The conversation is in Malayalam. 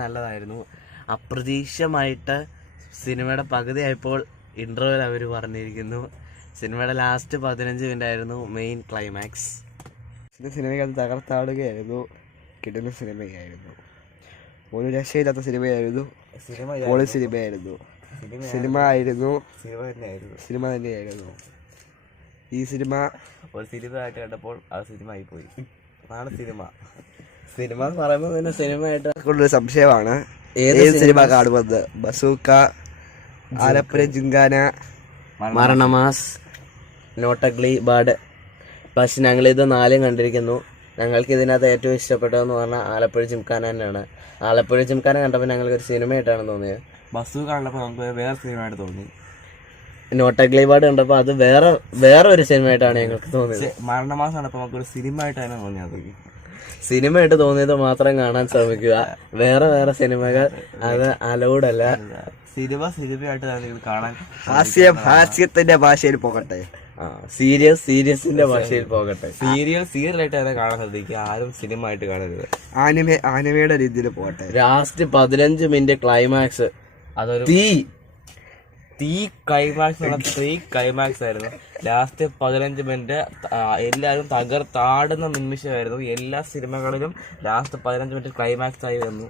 നല്ലതായിരുന്നു. അപ്രതീക്ഷിതമായിട്ട് സിനിമയുടെ പകുതിയായപ്പോൾ ഇൻട്രോയിൽ അവർ പറഞ്ഞിരിക്കുന്നു. സിനിമയുടെ ലാസ്റ്റ് 15 മിനിറ്റ് ആയിരുന്നു മെയിൻ ക്ലൈമാക്സ്. സിനിമയ്ക്കത് തകർത്താടുകയായിരുന്നു. കിട്ടുന്ന സിനിമയായിരുന്നു. ഒരു രക്ഷയില്ലാത്ത സിനിമയായിരുന്നു. പൊളി സിനിമയായിരുന്നു. സിനിമ തന്നെയായിരുന്നു. ഈ സിനിമ ഒരു സിനിമയായിട്ട് കണ്ടപ്പോൾ ആ സിനിമ ആയിപ്പോയി. അതാണ് സിനിമ എന്ന് പറയുമ്പോൾ തന്നെ സിനിമയായിട്ട് ഒരു സംശയമാണ് ഏത് സിനിമ കാണുമെന്ന്. Bazooka, Alappuzha Gymkhana, Maranamass, Not Ugly Bird. പക്ഷെ ഞങ്ങളിത് 4 കണ്ടിരിക്കുന്നു. ഞങ്ങൾക്ക് ഇതിനകത്ത് ഏറ്റവും ഇഷ്ടപ്പെട്ടതെന്ന് പറഞ്ഞാൽ ആലപ്പുഴ ജിംഖാന തന്നെയാണ്. ആലപ്പുഴ ജിംഖാന കണ്ടപ്പോൾ ഞങ്ങൾക്ക് ഒരു സിനിമയായിട്ടാണ് തോന്നിയത്. ബസൂക്ക കണ്ടപ്പോൾ നമുക്ക് വേറെ സിനിമയായിട്ട് തോന്നി. നോട്ട് അഗ്ലി ബർഡ് കണ്ടപ്പോൾ അത് വേറെ ഒരു സിനിമയായിട്ടാണ് ഞങ്ങൾക്ക് തോന്നിയത്. മരണമാസം കണ്ടപ്പോൾ നമുക്കൊരു സിനിമ ആയിട്ടാണ് തോന്നിയത്. സിനിമയായിട്ട് തോന്നിയത് മാത്രം കാണാൻ ശ്രമിക്കുക. വേറെ സിനിമകൾ അത് അലൗഡ് അല്ല. സിനിമയായിട്ട് കാണാൻ ഹാസ്യത്തിന്റെ ഭാഷയിൽ പോകട്ടെ, സീരിയസിന്റെ ഭാഷയിൽ പോകട്ടെ. സീരിയലായിട്ട് തന്നെ കാണാൻ ശ്രദ്ധിക്കുക. ആരും സിനിമ ആയിട്ട് കാണരുത്. ആനിമയുടെ രീതിയിൽ പോകട്ടെ. ലാസ്റ്റ് 15 മിനിറ്റ് ക്ലൈമാക്സ് അതൊരു തീ ക്ലൈമാക്സ് ആയിരുന്നു. ലാസ്റ്റ് 15 മിനിറ്റ് എല്ലാവരും തകർത്താടുന്ന നിമിഷമായിരുന്നു. എല്ലാ സിനിമകളിലും ലാസ്റ്റ് 15 മിനിറ്റ് ക്ലൈമാക്സ് ആയി വന്നു.